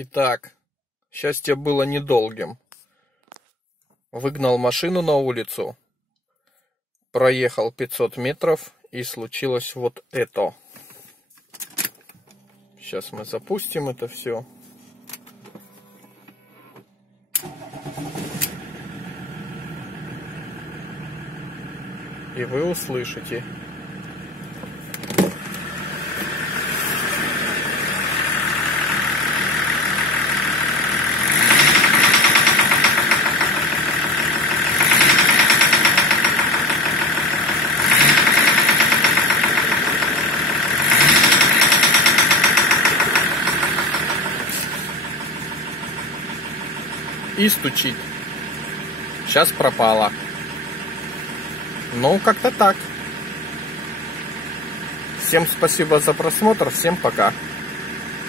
Итак, счастье было недолгим. Выгнал машину на улицу, проехал 500 метров и случилось вот это. Сейчас мы запустим это все. И вы услышите. И стучит. Сейчас пропало. Ну, как-то так. Всем спасибо за просмотр. Всем пока.